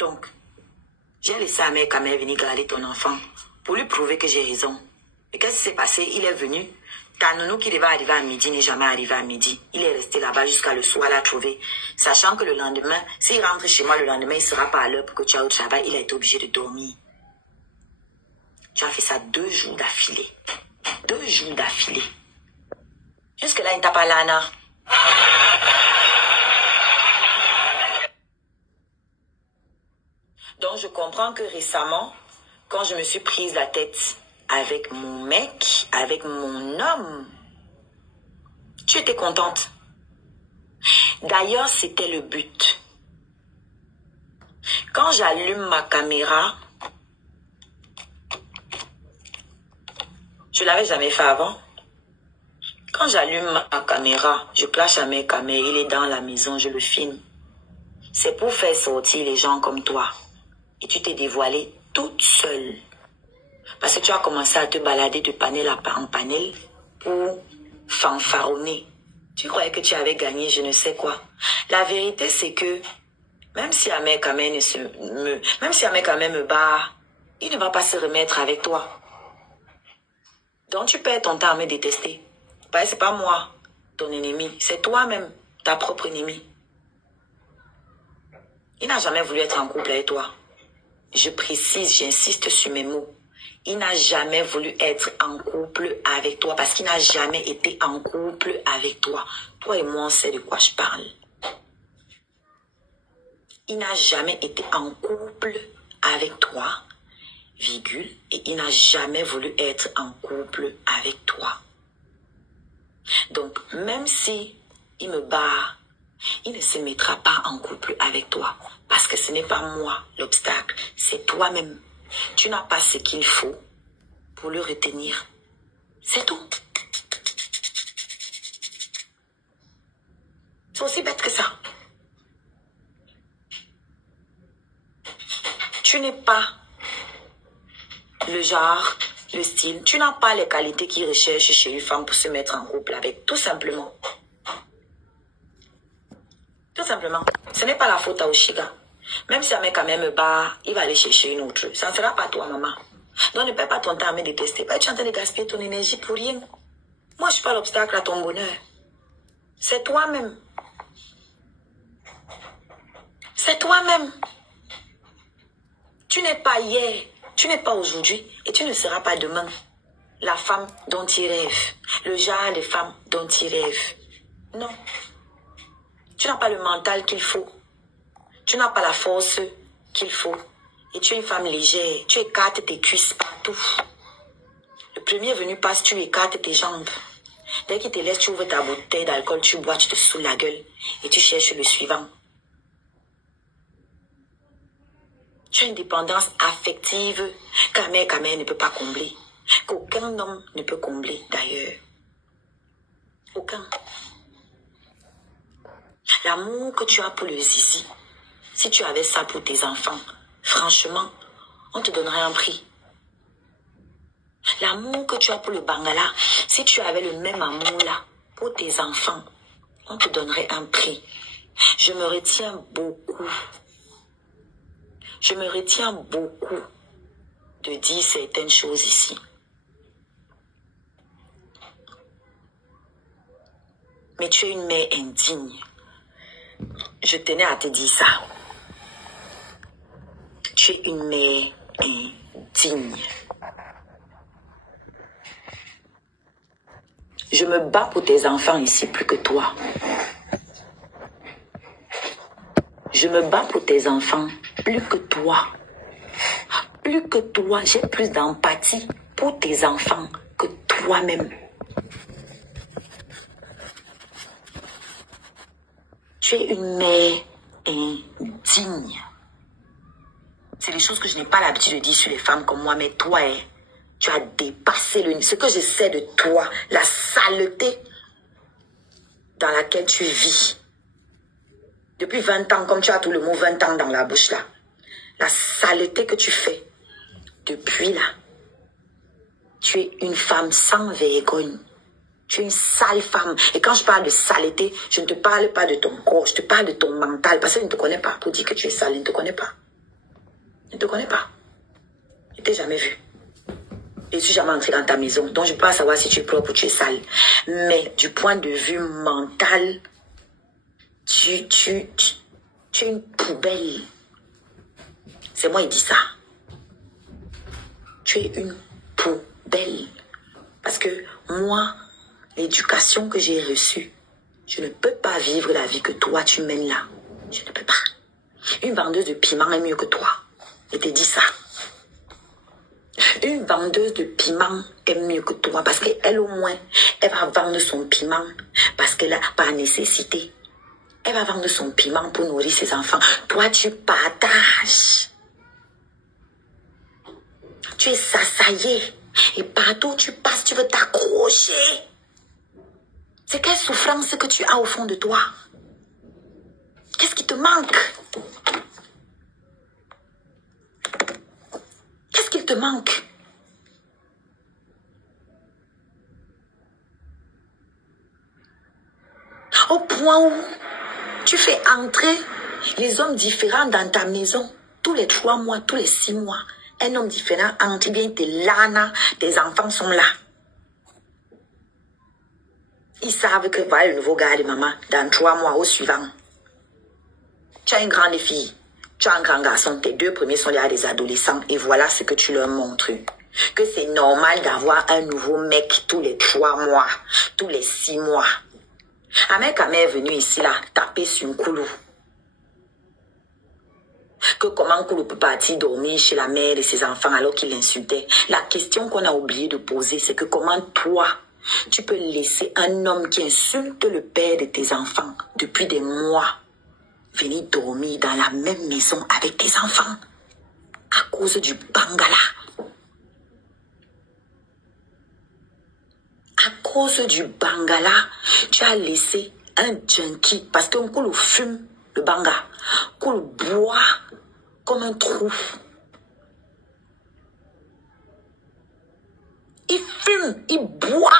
Donc, j'ai laissé Ahmed Kamel venir garder ton enfant pour lui prouver que j'ai raison. Et qu'est-ce qui s'est passé? Il est venu. Ta nounou qui devait arriver à midi n'est jamais arrivé à midi. Il est resté là-bas jusqu'à le soir, l'a trouvé. Sachant que le lendemain, s'il rentre chez moi le lendemain, il ne sera pas à l'heure pour que tu ailles au travail. Il a été obligé de dormir. Tu as fait ça 2 jours d'affilée. 2 jours d'affilée. Jusque-là, il ne t'a pas Lana. Donc, je comprends que récemment, quand je me suis prise la tête avec mon mec, avec mon homme, tu étais contente. D'ailleurs, c'était le but. Quand j'allume ma caméra, je l'avais jamais fait avant. Quand j'allume ma caméra, je clash à mes caméras, il est dans la maison, je le filme. C'est pour faire sortir les gens comme toi. Et tu t'es dévoilée toute seule. Parce que tu as commencé à te balader de panel en panel pour fanfaronner. Tu croyais que tu avais gagné je ne sais quoi. La vérité, c'est que même si Ahmed Kamel me bat, il ne va pas se remettre avec toi. Donc tu perds ton temps à me détester. Bah, c'est pas moi, ton ennemi. C'est toi-même, ta propre ennemie. Il n'a jamais voulu être en couple avec toi. Je précise, j'insiste sur mes mots. Il n'a jamais voulu être en couple avec toi parce qu'il n'a jamais été en couple avec toi. Toi et moi, on sait de quoi je parle. Il n'a jamais été en couple avec toi, virgule, et il n'a jamais voulu être en couple avec toi. Donc, même si il me bat, il ne se mettra pas en couple avec toi. Parce que ce n'est pas moi l'obstacle, c'est toi-même. Tu n'as pas ce qu'il faut pour le retenir. C'est tout. C'est aussi bête que ça. Tu n'es pas le genre, le style. Tu n'as pas les qualités qu'il recherche chez une femme pour se mettre en couple avec. Tout simplement. Tout simplement. Ce n'est pas la faute à Oshiga. Même si un mec quand même me bat, il va aller chercher une autre. Ça ne sera pas toi, maman. Donc ne perds pas ton temps à me détester. Tu es en train de gaspiller ton énergie pour rien. Moi, je ne suis pas l'obstacle à ton bonheur. C'est toi-même. C'est toi-même. Tu n'es pas hier, tu n'es pas aujourd'hui et tu ne seras pas demain. La femme dont tu rêves. Le genre de femme dont tu rêves. Non. Tu n'as pas le mental qu'il faut. Tu n'as pas la force qu'il faut. Et tu es une femme légère. Tu écartes tes cuisses partout. Le premier venu passe, tu écartes tes jambes. Dès qu'il te laisse, tu ouvres ta bouteille d'alcool, tu bois, tu te saoules la gueule. Et tu cherches le suivant. Tu as une dépendance affective qu'un mec ne peut pas combler. Qu'aucun homme ne peut combler, d'ailleurs. Aucun. L'amour que tu as pour le zizi, si tu avais ça pour tes enfants, franchement, on te donnerait un prix. L'amour que tu as pour le bangala, si tu avais le même amour-là pour tes enfants, on te donnerait un prix. Je me retiens beaucoup. Je me retiens beaucoup de dire certaines choses ici. Mais tu es une mère indigne. Je tenais à te dire ça. Tu es une mère indigne. Je me bats pour tes enfants ici plus que toi. Je me bats pour tes enfants plus que toi. Plus que toi, j'ai plus d'empathie pour tes enfants que toi-même. Tu es une mère indigne. C'est des choses que je n'ai pas l'habitude de dire sur les femmes comme moi, mais toi, tu as dépassé ce que je sais de toi, la saleté dans laquelle tu vis. Depuis 20 ans, comme tu as tout le mot 20 ans dans la bouche là, la saleté que tu fais, depuis là, tu es une femme sans vergogne. Tu es une sale femme. Et quand je parle de saleté, je ne te parle pas de ton corps, je te parle de ton mental. Parce que je ne te connais pas pour dire que tu es sale, je ne te connais pas. Je ne te connais pas. Je ne t'ai jamais vu. Je ne suis jamais entrée dans ta maison. Donc, je ne peux pas savoir si tu es propre ou tu es sale. Mais du point de vue mental, tu es une poubelle. C'est moi qui dis ça. Tu es une poubelle. Parce que moi, l'éducation que j'ai reçue, je ne peux pas vivre la vie que toi, tu mènes là. Je ne peux pas. Une vendeuse de piment est mieux que toi. Je te dis ça. Une vendeuse de piment est mieux que toi parce qu'elle, au moins, elle va vendre son piment parce qu'elle a par nécessité. Elle va vendre son piment pour nourrir ses enfants. Toi, tu partages. Tu es assaillé. Et partout où tu passes, tu veux t'accrocher. C'est quelle souffrance que tu as au fond de toi? Qu'est-ce qui te manque? Qu'est-ce qu'il te manque? Au point où tu fais entrer les hommes différents dans ta maison tous les 3 mois, tous les 6 mois. Un homme différent entre bien tes lanas, tes enfants sont là. Ils savent que voilà le nouveau gars de maman dans 3 mois au suivant. Tu as une grande fille, tu as un grand garçon, tes 2 premiers sont déjà des adolescents et voilà ce que tu leur montres. Que c'est normal d'avoir un nouveau mec tous les 3 mois, tous les 6 mois. Ahmed Kamé est venu ici là, taper sur une coulou. Que comment Koulou peut partir dormir chez la mère de ses enfants alors qu'il l'insultait. La question qu'on a oublié de poser, c'est que comment toi, tu peux laisser un homme qui insulte le père de tes enfants depuis des mois venir dormir dans la même maison avec tes enfants à cause du bangala. À cause du bangala, tu as laissé un junkie parce qu'un Koulou fume le banga. Koulou boit comme un trou. Il fume, il boit.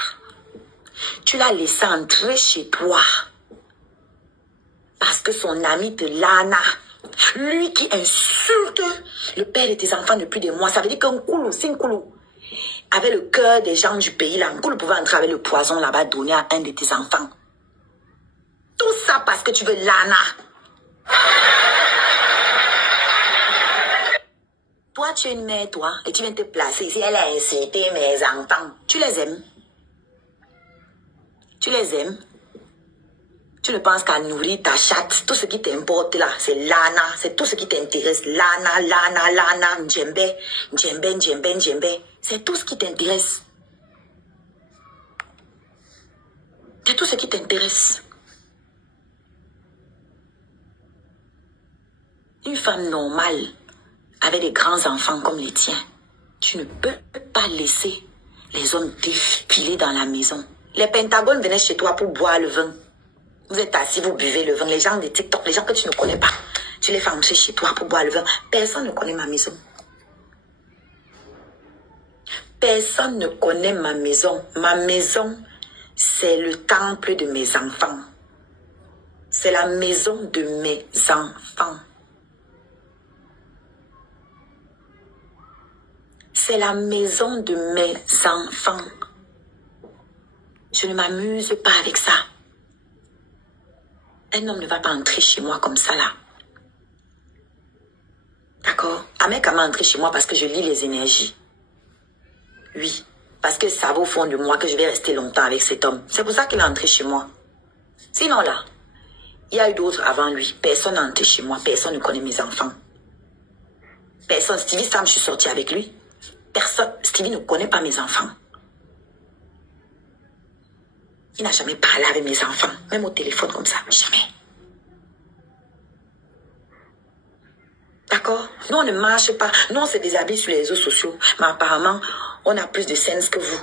Tu l'as laissé entrer chez toi. Parce que son ami te lana. Lui qui insulte le père de tes enfants depuis des mois. Ça veut dire qu'un Koulou, c'est un Koulou. Avec le cœur des gens du pays, là, un Koulou pouvait entrer avec le poison là-bas, donner à un de tes enfants. Tout ça parce que tu veux lana. Toi, tu es une mère, toi, et tu viens te placer ici. Elle a incité mes enfants. Tu les aimes? Tu les aimes? Tu ne penses qu'à nourrir ta chatte. Tout ce qui t'importe là, c'est lana. C'est tout ce qui t'intéresse. Lana, lana, lana, djembe, djembe, djembe, djembe. C'est tout ce qui t'intéresse. C'est tout ce qui t'intéresse. Une femme normale, avec des grands enfants comme les tiens, tu ne peux pas laisser les hommes défiler dans la maison. Les Pentagones venaient chez toi pour boire le vin. Vous êtes assis, vous buvez le vin. Les gens de TikTok, les gens que tu ne connais pas, tu les fais entrer chez toi pour boire le vin. Personne ne connaît ma maison. Personne ne connaît ma maison. Ma maison, c'est le temple de mes enfants. C'est la maison de mes enfants. C'est la maison de mes enfants. Je ne m'amuse pas avec ça. Un homme ne va pas entrer chez moi comme ça là. D'accord? Ahmed m'a entré chez moi parce que je lis les énergies. Oui. Parce que ça va au fond de moi que je vais rester longtemps avec cet homme. C'est pour ça qu'il est entré chez moi. Sinon là, il y a eu d'autres avant lui. Personne n'est entré chez moi. Personne ne connaît mes enfants. Personne. Stevie Sam, je suis sortie avec lui. Personne. Stevie ne connaît pas mes enfants. Il n'a jamais parlé avec mes enfants. Même au téléphone comme ça. Jamais. D'accord? Nous, on ne marche pas. Nous, on se déshabille sur les réseaux sociaux. Mais apparemment, on a plus de sens que vous.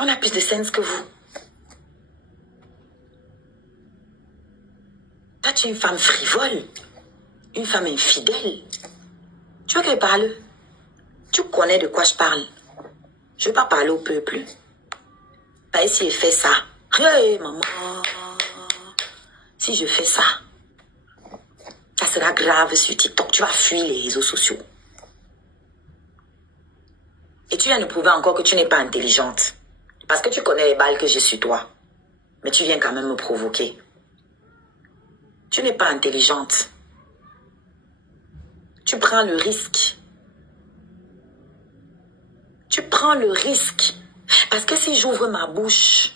On a plus de sens que vous. Toi, tu es une femme frivole. Une femme infidèle. Tu veux que je parle? Tu connais de quoi je parle. Je ne veux pas parler au peuple. Pas si je fais ça. Hey, maman. Si je fais ça, ça sera grave sur TikTok. Tu vas fuir les réseaux sociaux. Et tu viens de prouver encore que tu n'es pas intelligente. Parce que tu connais les balles que j'ai sur toi. Mais tu viens quand même me provoquer. Tu n'es pas intelligente. Tu prends le risque. Tu prends le risque. Parce que si j'ouvre ma bouche,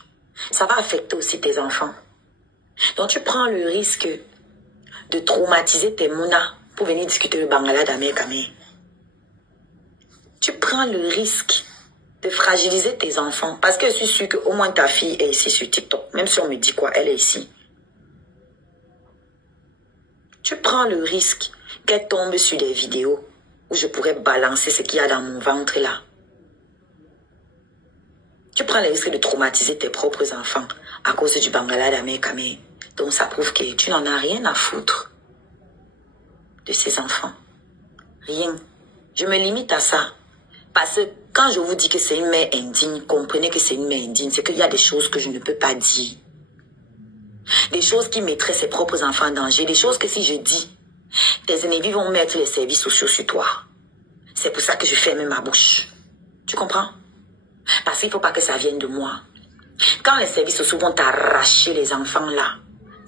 ça va affecter aussi tes enfants. Donc tu prends le risque de traumatiser tes mounas pour venir discuter le Bangala d'Amé-Kamé. Tu prends le risque de fragiliser tes enfants. Parce que je suis sûre qu'au moins ta fille est ici sur TikTok. Même si on me dit quoi, elle est ici. Tu prends le risque qu'elle tombe sur des vidéos où je pourrais balancer ce qu'il y a dans mon ventre là. Tu prends le risque de traumatiser tes propres enfants à cause du Bangala d'Amé-Kamé. Donc ça prouve que tu n'en as rien à foutre de ces enfants. Rien. Je me limite à ça. Parce que quand je vous dis que c'est une mère indigne, comprenez que c'est une mère indigne. C'est qu'il y a des choses que je ne peux pas dire. Des choses qui mettraient ses propres enfants en danger. Des choses que si je dis, tes ennemis vont mettre les services sociaux sur toi. C'est pour ça que je ferme ma bouche. Tu comprends? Parce qu'il ne faut pas que ça vienne de moi. Quand les services sociaux vont t'arracher les enfants là,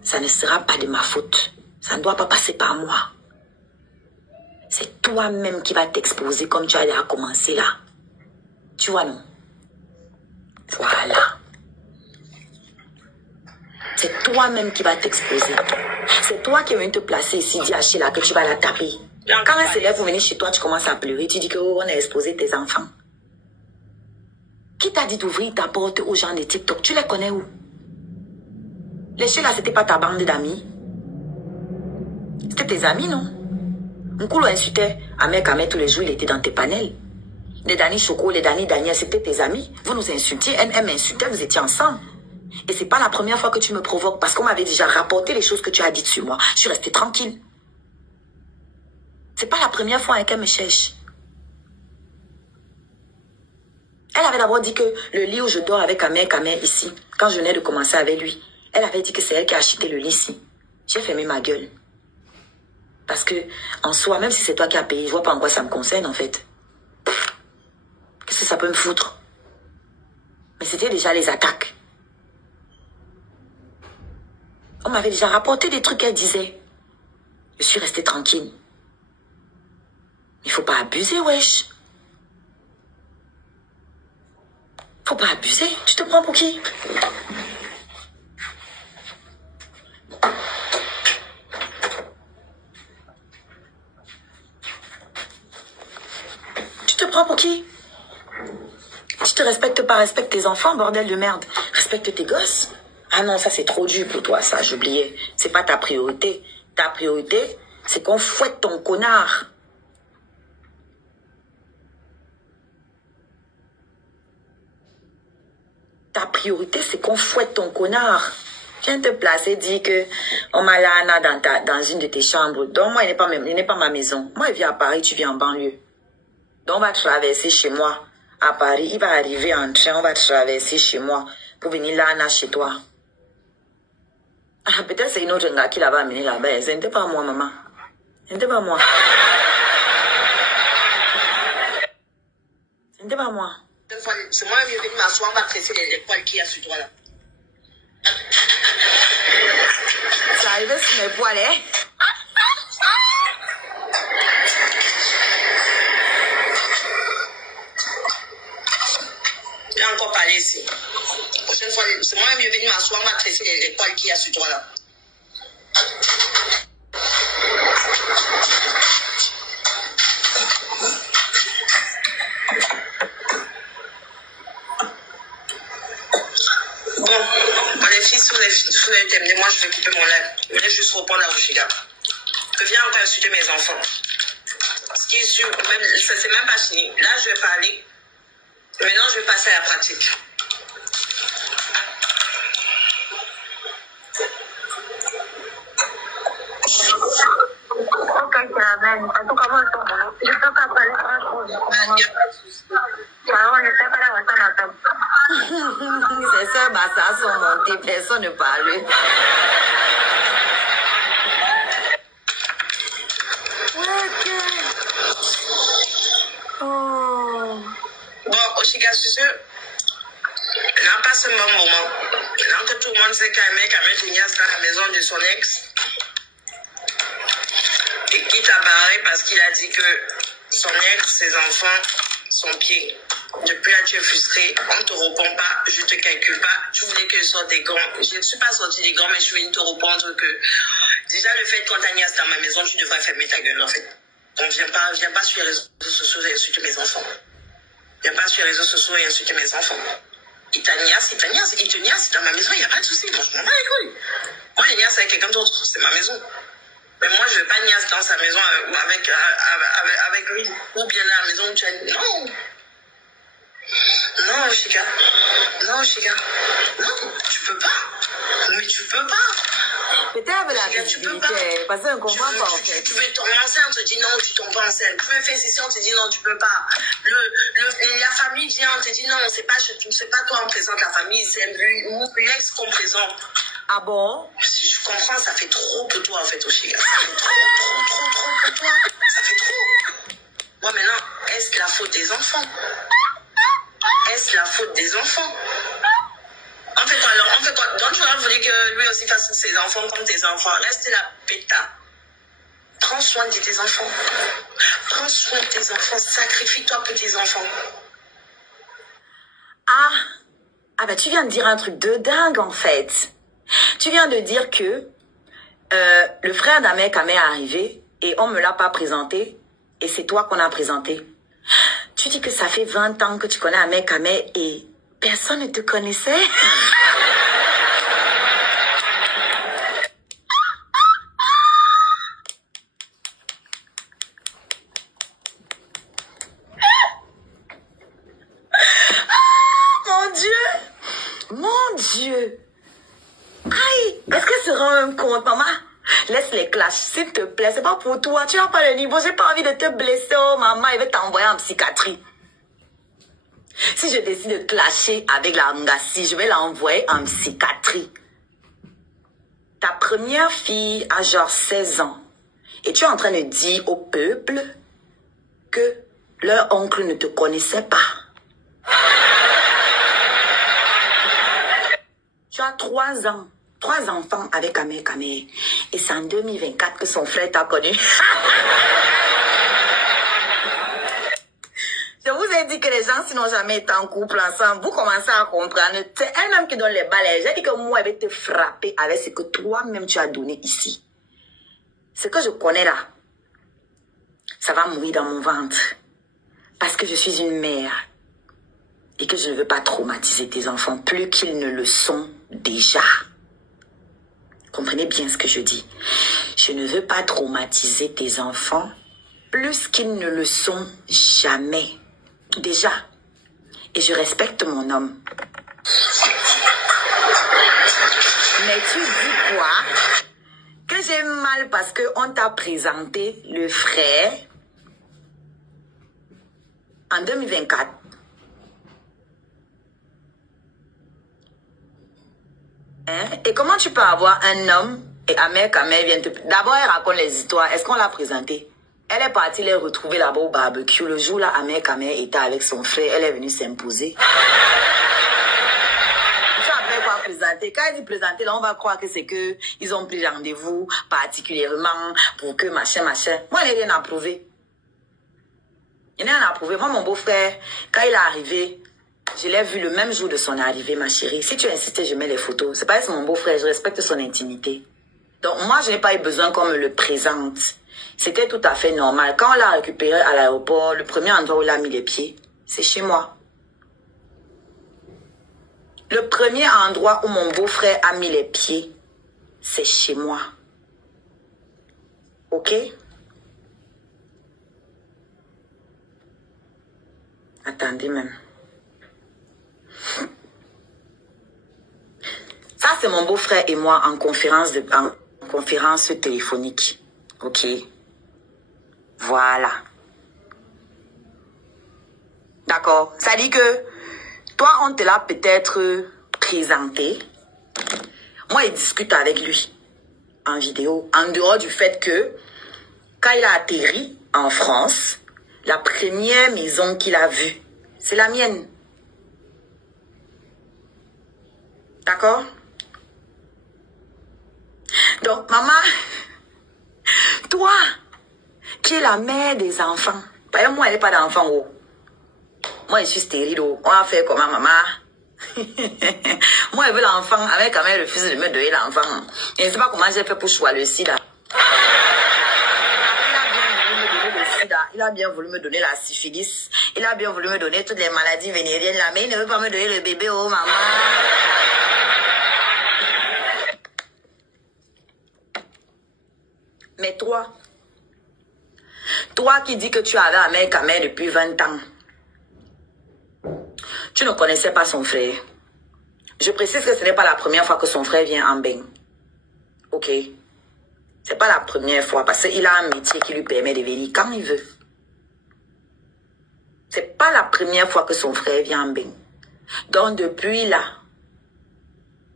ça ne sera pas de ma faute. Ça ne doit pas passer par moi. C'est toi-même qui vas t'exposer comme tu as déjà commencé là. Tu vois, non? Voilà. C'est toi-même qui vas t'exposer. C'est toi qui viens te placer ici, dis à Sheila que tu vas la taper. Quand elle se lève pour venir chez toi, tu commences à pleurer. Tu dis que on a exposé tes enfants. Qui t'a dit d'ouvrir ta porte aux gens de TikTok? Tu les connais où? Les Sheila, c'était pas ta bande d'amis. C'était tes amis, non? Nkoulo insultait Amé-Kamé tous les jours, il était dans tes panels. Les Dani Choco, les Dani Daniel, c'était tes amis. Vous nous insultiez, elle m'insultait, vous étiez ensemble. Et c'est pas la première fois que tu me provoques parce qu'on m'avait déjà rapporté les choses que tu as dites sur moi. Je suis restée tranquille. C'est pas la première fois qu'elle me cherche. Elle avait d'abord dit que le lit où je dors avec Amé-Kamé ici, quand je venais de commencer avec lui, elle avait dit que c'est elle qui a acheté le lit ici. J'ai fermé ma gueule. Parce que, en soi, même si c'est toi qui as payé, je vois pas en quoi ça me concerne, en fait. Qu'est-ce que ça peut me foutre? Mais c'était déjà les attaques. On m'avait déjà rapporté des trucs qu'elle disait. Je suis restée tranquille. Il faut pas abuser, wesh. Faut pas abuser. Tu te prends pour qui? Tu te prends pour qui? Tu te respectes pas, respecte tes enfants, bordel de merde. Respecte tes gosses. Ah non, ça c'est trop dur pour toi, ça, j'oubliais. C'est pas ta priorité. Ta priorité, c'est qu'on fouette ton connard. Ta priorité, c'est qu'on fouette ton connard. Viens te placer, dis que on m'a là dans une de tes chambres. Donc moi, il n'est pas ma maison. Moi, il vient à Paris, tu viens en banlieue. Donc on va traverser chez moi. À Paris, il va arriver en train, on va traverser chez moi pour venir là, chez toi. Ah, peut-être c'est une autre gars qui l'avait amené là-bas. Ce n'était pas moi, maman. Ce n'était pas moi. Ce n'était pas moi. C'est moi qui vais m'asseoir, on va tresser les poils qu'il y a sur toi là. C'est arrivé sur mes poils, hein? J'ai encore parlé ici. La prochaine fois, c'est moi qui vais m'asseoir, on va tresser les poils qu'il y a sur toi là. Bon, les filles, sous les thèmes de moi, je vais couper mon lait. Je vais juste répondre à Rushida. Je viens encore insulter mes enfants. Ce qui est sûr, même, ça c'est même pas fini. Là, je vais parler. Maintenant, je vais passer à la pratique. Ok, c'est la même. En tout cas, moi, je ne peux pas parler grand-chose. On n'était pas là, on s'en attend. Ces sœurs Bassa sont montées, personne ne parle. suis sûre. N'a pas ce bon moment. Maintenant que tout le monde sait qu'Amé Tignas dans la maison de son ex, et qui t'a barré parce qu'il a dit que son ex, ses enfants, son pied. Depuis là, tu es frustré, on ne te répond pas, je ne te calcule pas. Tu voulais que je sorte des gants. Je ne suis pas sortie des gants, mais je suis venue te répondre que déjà le fait qu'on t'agnasse dans ma maison, tu devrais fermer ta gueule en fait. Donc viens pas sur les réseaux sociaux et insulter mes enfants. Viens pas sur les réseaux sociaux et insulter mes enfants. Il te niasse dans ma maison, il n'y a pas de souci. Moi, je m'en bats les couilles. Moi, il niasse avec quelqu'un d'autre, c'est ma maison. Mais moi, je ne vais pas niasse dans sa maison avec lui. Ou bien à la maison où tu as... Non. Non, Chica. Non, tu peux pas. Mais tu peux pas. Peut-être la visibilité, parce qu'on comprend pas en fait. Tu veux tomber enceinte, on te dit non, tu tombes pas enceinte. Tu veux faire ceci, on te dit non, tu peux pas. La famille vient, on te dit non, c'est pas toi on présente la famille, c'est l'ex qu'on présente. Ah bon? Si je comprends, ça fait trop pour toi en fait, Oshiga. Ça fait trop pour toi. Ça fait trop. Moi maintenant, est-ce la faute des enfants? Est-ce la faute des enfants? On fait quoi alors? Donc tu vas vouloir que lui aussi fasse ses enfants comme tes enfants. Reste là, péta. Prends soin de tes enfants. Prends soin de tes enfants. Sacrifie-toi pour tes enfants. Ah bah tu viens de dire un truc de dingue en fait. Tu viens de dire que le frère d'Amé Kamé est arrivé et on me l'a pas présenté et c'est toi qu'on a présenté. Tu dis que ça fait 20 ans que tu connais Amé Kamé et personne ne te connaissait. Mon Dieu. Aïe, est-ce qu'elle se rend un compte, maman? Laisse les clashs, s'il te plaît. C'est pas pour toi. Tu n'as pas le niveau. J'ai pas envie de te blesser. Oh, maman, il va t'envoyer en psychiatrie. Si je décide de clasher avec la Ngassi, je vais l'envoyer en psychiatrie. Ta première fille a genre 16 ans. Et tu es en train de dire au peuple que leur oncle ne te connaissait pas. Tu as 3 ans, 3 enfants avec Amé Kamé. Et c'est en 2024 que son frère t'a connu. Je vous ai dit que les gens, s'ils n'ont jamais été en couple ensemble, vous commencez à comprendre. C'est elle-même qui donne les balais. J'ai dit que moi, elle va te frapper avec ce que toi-même tu as donné ici. Ce que je connais là, ça va mourir dans mon ventre. Parce que je suis une mère. Et que je ne veux pas traumatiser tes enfants plus qu'ils ne le sont déjà. Comprenez bien ce que je dis. Je ne veux pas traumatiser tes enfants plus qu'ils ne le sont jamais. Déjà. Et je respecte mon homme. Mais tu dis quoi? Que j'ai mal parce qu'on t'a présenté le frère en 2024. Hein? Et comment tu peux avoir un homme et Amé Kamé vient te... D'abord, elle raconte les histoires. Est-ce qu'on l'a présenté? Elle est partie les retrouver là-bas au barbecue. Le jour là, Amé Kamé était avec son frère. Elle est venue s'imposer. Tu as quoi présenter? Quand elle dit présenter, là, on va croire que c'est que ils ont pris rendez-vous particulièrement pour que machin. Moi, il n'y a rien à prouver. Il n'y a rien à prouver. Moi, mon beau-frère, quand il est arrivé, je l'ai vu le même jour de son arrivée, ma chérie. Si tu insistes, je mets les photos. C'est pas c'est mon beau-frère, je respecte son intimité. Donc, moi, je n'ai pas eu besoin qu'on me le présente. C'était tout à fait normal. Quand on l'a récupéré à l'aéroport, le premier endroit où il a mis les pieds, c'est chez moi. Le premier endroit où mon beau-frère a mis les pieds, c'est chez moi. Ok? Attendez même. Ça, c'est mon beau-frère et moi en conférence téléphonique. Ok? Voilà. D'accord. Ça dit que toi, on te l'a peut-être présenté. Moi, il discute avec lui en vidéo. En dehors du fait que quand il a atterri en France, la première maison qu'il a vue, c'est la mienne. D'accord? Donc, maman, toi, qui es la mère des enfants, par exemple, moi, elle n'est pas d'enfant, oh. Moi, je suis stérile, oh. On va faire comment, maman? Moi, elle veut l'enfant, avec quand même refuse de me donner l'enfant. Et je ne sais pas comment j'ai fait pour choisir le sida. Il a bien voulu me donner la syphilis. Il a bien voulu me donner toutes les maladies vénériennes là, mais il ne veut pas me donner le bébé, oh maman. Mais toi qui dis que tu avais la mère Kamel depuis 20 ans, tu ne connaissais pas son frère. Je précise que ce n'est pas la première fois que son frère vient en bain. Ok? C'est pas la première fois parce qu'il a un métier qui lui permet de venir quand il veut. C'est pas la première fois que son frère vient en bain. Donc depuis là,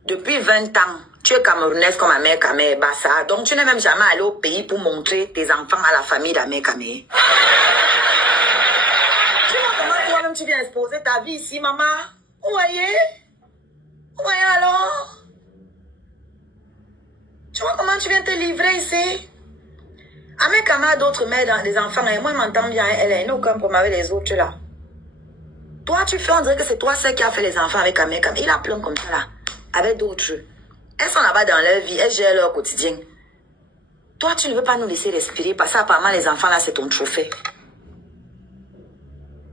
depuis 20 ans, tu es camerounaise comme ma mère Kamel Bassa. Donc tu n'es même jamais allé au pays pour montrer tes enfants à la famille de la mère Kamel. Tu vois comment toi-même tu viens exposer ta vie ici, maman? Vous voyez? Vous voyez alors? Tu vois comment tu viens te livrer ici? Avec Kamel, d'autres mères dans des enfants, et moi je m'entends bien, elle n'a aucun problème avec les autres là. Toi tu fais, on dirait que c'est toi seul qui a fait les enfants avec Kamel. Il a plein comme ça là, avec d'autres. Elles sont là-bas dans leur vie, elles gèrent leur quotidien. Toi tu ne veux pas nous laisser respirer parce qu'apparemment les enfants là c'est ton trophée.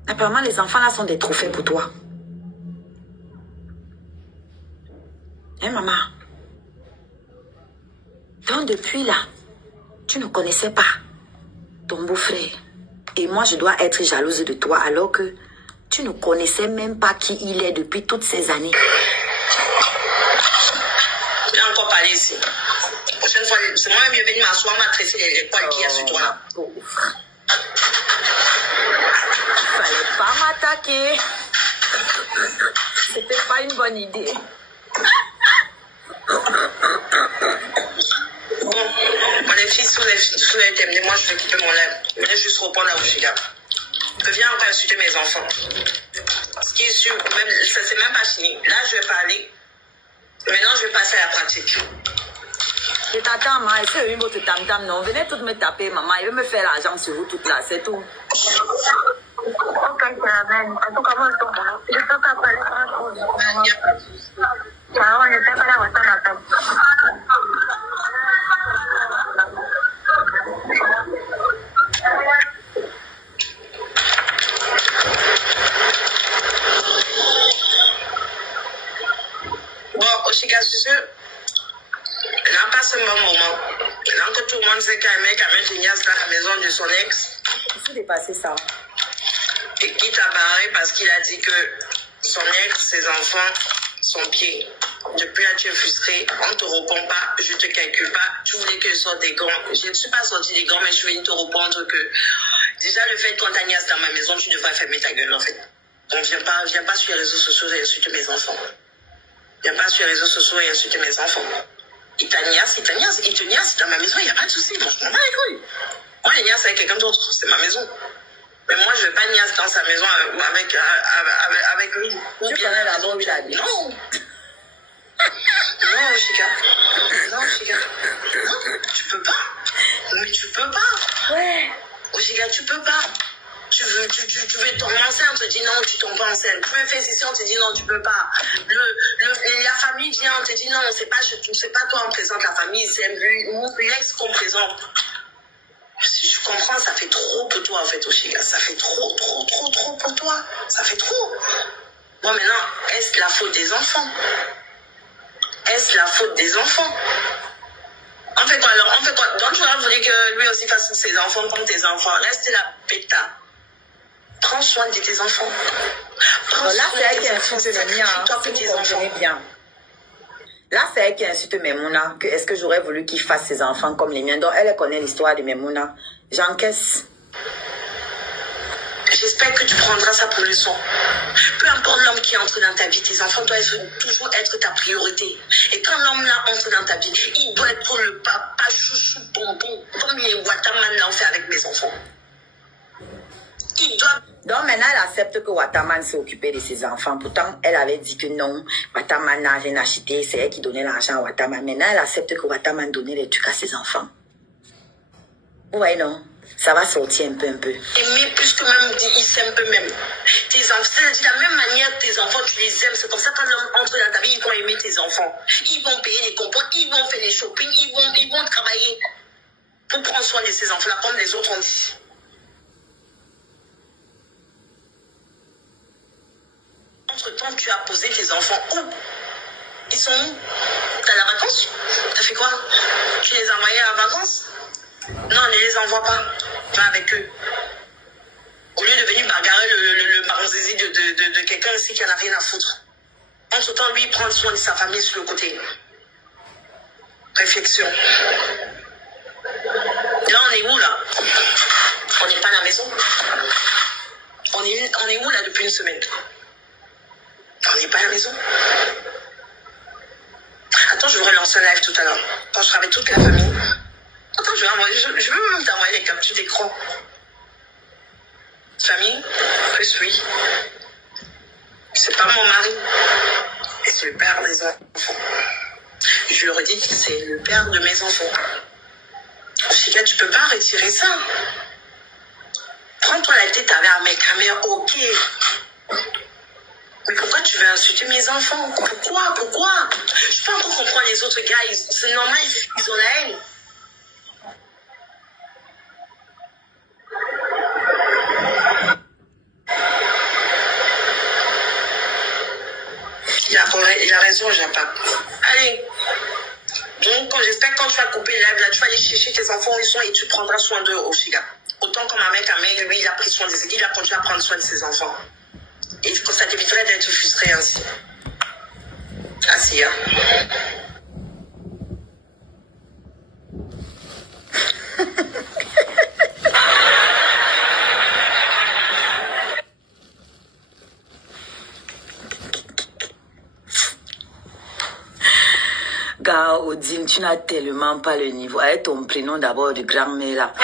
Apparemment les enfants là sont des trophées pour toi. Hein maman? Donc depuis là, tu ne connaissais pas ton beau-frère. Et moi, je dois être jalouse de toi alors que tu ne connaissais même pas qui il est depuis toutes ces années. J'ai encore parlé ici. La prochaine fois, c'est moi qui vais venir m'asseoir, m'adresser les poils qu'il y a sur toi là. Il fallait pas m'attaquer. C'était pas une bonne idée. Bon, les filles sous les thèmes, moi je vais quitter mon lèvre. Je vais juste répondre à Oshiga. Je viens encore insulter mes enfants. Ce qui est sûr, même, ça c'est même pas fini. Là je vais parler. Maintenant je vais passer à la pratique. Je t'attends, maman. Est-ce que votre tam-tam, non? Venez toutes me taper, maman. Il veut me faire l'argent sur vous toute là, c'est tout. Ok, Caramel. En tout cas, moi, je peux pas parler grand-chose. Ciao, je sais pas la voiture d'appel. Bon, Oshiga, c'est n'a pas ce moment. Maintenant que tout le monde sait qu'Amel Genias dans la maison de son ex. Il faut dépasser ça. Et qui t'a barré parce qu'il a dit que son ex, ses enfants, son pied. Depuis là, tu es frustré, on ne te répond pas, je ne te calcule pas. Tu voulais que je sorte des gants. Je ne suis pas sortie des gants, mais je suis venue te répondre que déjà le fait qu'on t'agnasse dans ma maison, tu devrais fermer ta gueule en fait. Donc viens pas sur les réseaux sociaux et insulter mes enfants. Viens pas sur les réseaux sociaux et insulter mes enfants. Il t'agnasse, il te niasse dans ma maison, il n'y a pas de souci. Moi, je m'en bats les couilles. Moi, il niasse avec quelqu'un d'autre, c'est ma maison. Mais moi, je ne vais pas niasse dans sa maison avec lui. Tu connais d'abord où il a dit. Non. Non, Chica. Non, tu peux pas. Mais tu peux pas. Ouais. Chica, tu peux pas. Tu veux tomber enceinte, on te dit non, tu tombes pas enceinte. Tu veux faire ceci, on te dit non, tu peux pas. La famille vient, on te dit non, c'est pas toi on présente la famille, c'est l'ex qu'on présente. Si je comprends, ça fait trop pour toi en fait, Oshiga. Ça fait trop pour toi. Ça fait trop. Bon, maintenant, est-ce la faute des enfants? Est-ce la faute des enfants? On fait quoi alors? Donc tu vas vouloir que lui aussi fasse ses enfants comme tes enfants. Reste là, péta. Prends soin de tes enfants. Là, c'est elle qui insulte le mien. Tes enfants. Bien. Là, c'est elle qui insulte Memouna. Est-ce que j'aurais voulu qu'il fasse ses enfants comme les miens? Donc, elle connaît l'histoire de Memouna. J'encaisse. J'espère que tu prendras ça pour leçon. Peu importe l'homme qui entre dans ta vie, tes enfants doivent toujours être ta priorité. Et quand l'homme là entre dans ta vie, il doit être le papa chouchou bonbon, comme les Wataman là on fait avec mes enfants. Il doit... Donc maintenant, elle accepte que Wataman s'est occupé de ses enfants. Pourtant, elle avait dit que non, Wataman n'a rien acheté, c'est elle qui donnait l'argent à Wataman. Maintenant, elle accepte que Wataman donnait les trucs à ses enfants. Vous voyez, non? Ça va sortir un peu. Aimer plus que même, il s'aime un peu même. Tes enfants, c'est de la même manière que tes enfants, tu les aimes. C'est comme ça, quand l'homme entre dans ta vie, ils vont aimer tes enfants. Ils vont payer les compotes, ils vont faire les shopping, ils vont travailler pour prendre soin de ces enfants-là, comme les autres ont dit. Entre-temps, tu as posé tes enfants où? Ils sont où? T'as la vacance? T'as fait quoi? Tu les as envoyés à la vacance? Non, ne les envoie pas. Va avec eux. Au lieu de venir bagarrer le baronzizi de quelqu'un ici qui en a rien à foutre. Entre-temps, lui, il prend soin de sa famille sur le côté. Réflexion. Là, on est où, là? On n'est pas à la maison. On est où, là, depuis une semaine? On n'est pas à la maison. Attends, je vais relancer un live tout à l'heure. Quand je serai avec toute la famille. Attends, je veux même t'envoyer les captures d'écran. Famille, plus oui. C'est pas mon mari. C'est le père des enfants. Je le redis, c'est le père de mes enfants. Chica, tu peux pas retirer ça. Prends-toi la tête avec un mec, ok. Mais pourquoi tu veux insulter mes enfants? Pourquoi? Je peux encore comprendre les autres gars. C'est normal, ils ont la haine. Il a raison, Japa. Allez. Donc, j'espère que quand tu vas couper le live, là, tu vas aller chercher tes enfants où ils sont et tu prendras soin d'eux au Chiga. Autant comme un mec, lui, il a pris soin il a continué à prendre soin de ses enfants. Et ça t'éviterait d'être frustré ainsi. Ainsi, hein. Gars, Odile, tu n'as tellement pas le niveau. Avec ton prénom d'abord de grand-mère là.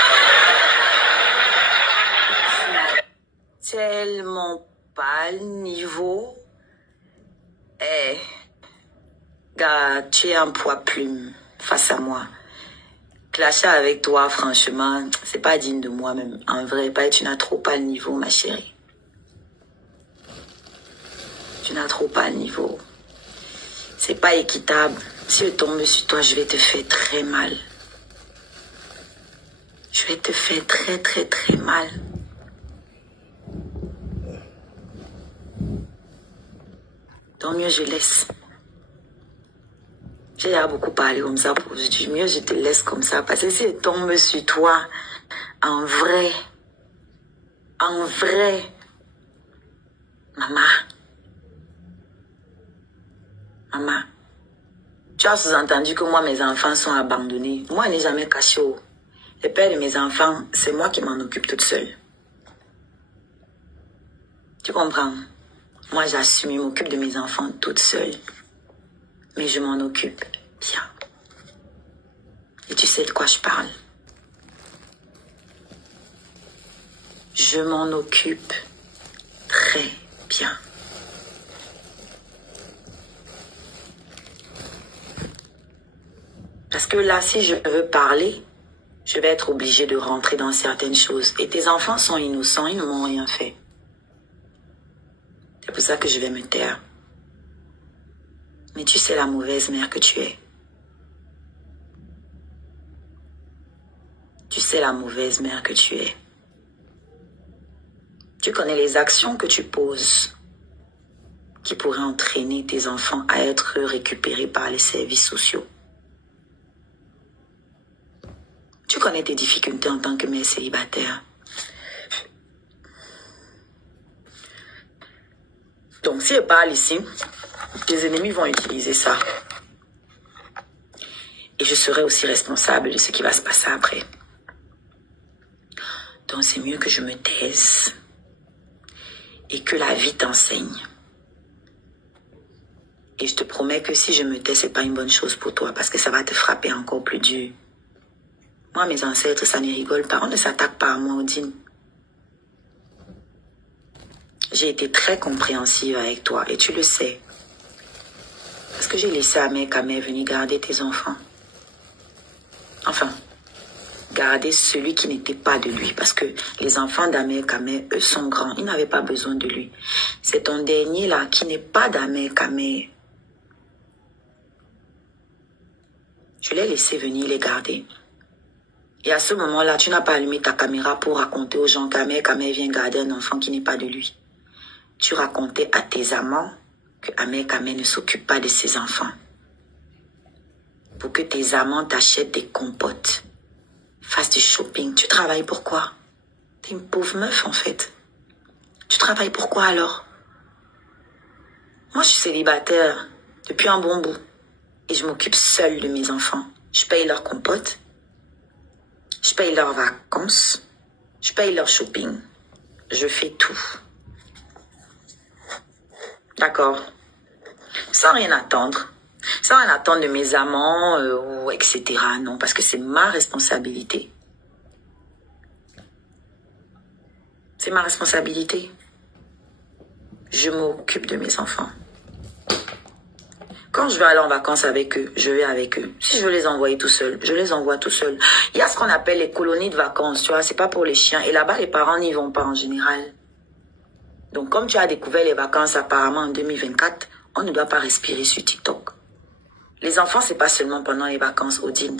Tu n'as tellement pas le niveau. Eh, gars, tu es un poids plume face à moi. Clasher avec toi, franchement, c'est pas digne de moi-même. En vrai, tu n'as trop pas le niveau, ma chérie. Tu n'as trop pas le niveau. C'est pas équitable. Si je tombe sur toi, je vais te faire très mal. Je vais te faire très mal. Donc mieux je laisse. J'ai déjà beaucoup parlé comme ça pour aujourd'hui. Mieux je te laisse comme ça. Parce que si je tombe sur toi, en vrai, maman, tu as sous-entendu que moi, mes enfants sont abandonnés. Moi, je n'ai jamais caché. Le père de mes enfants, c'est moi qui m'en occupe toute seule. Tu comprends? Moi, j'assume, je m'occupe de mes enfants toute seule. Mais je m'en occupe bien. Et tu sais de quoi je parle? Je m'en occupe très bien. Parce que là, si je veux parler, je vais être obligée de rentrer dans certaines choses. Et tes enfants sont innocents, ils ne m'ont rien fait. C'est pour ça que je vais me taire. Mais tu sais la mauvaise mère que tu es. Tu sais la mauvaise mère que tu es. Tu connais les actions que tu poses qui pourraient entraîner tes enfants à être récupérés par les services sociaux. Tu connais tes difficultés en tant que mère célibataire. Donc, si je parle ici, tes ennemis vont utiliser ça. Et je serai aussi responsable de ce qui va se passer après. Donc, c'est mieux que je me taise et que la vie t'enseigne. Et je te promets que si je me tais, c'est pas une bonne chose pour toi parce que ça va te frapper encore plus dur. Moi, mes ancêtres, ça ne rigole pas. On ne s'attaque pas à moi, Odile. J'ai été très compréhensive avec toi et tu le sais. Parce que j'ai laissé Ahmed Kamel venir garder tes enfants. Enfin, garder celui qui n'était pas de lui. Parce que les enfants d'Ahmed Kamel, eux, sont grands. Ils n'avaient pas besoin de lui. C'est ton dernier là qui n'est pas d'Ahmed Kamel. Je l'ai laissé venir les garder. Et à ce moment-là, tu n'as pas allumé ta caméra pour raconter aux gens qu'Ahmed Kamel vient garder un enfant qui n'est pas de lui. Tu racontais à tes amants que Ahmed Kamel ne s'occupe pas de ses enfants. Pour que tes amants t'achètent des compotes, fassent du shopping. Tu travailles pour quoi? T'es une pauvre meuf en fait. Tu travailles pour quoi alors? Moi je suis célibataire depuis un bon bout. Et je m'occupe seule de mes enfants. Je paye leurs compotes. Je paye leurs vacances. Je paye leur shopping. Je fais tout. D'accord? Sans rien attendre. Sans rien attendre de mes amants, ou etc. Non, parce que c'est ma responsabilité. C'est ma responsabilité. Je m'occupe de mes enfants. Quand je veux aller en vacances avec eux, je vais avec eux. Si je veux les envoyer tout seul, je les envoie tout seul. Il y a ce qu'on appelle les colonies de vacances, tu vois, c'est pas pour les chiens. Et là-bas, les parents n'y vont pas en général. Donc, comme tu as découvert les vacances apparemment en 2024, on ne doit pas respirer sur TikTok. Les enfants, c'est pas seulement pendant les vacances, Odile.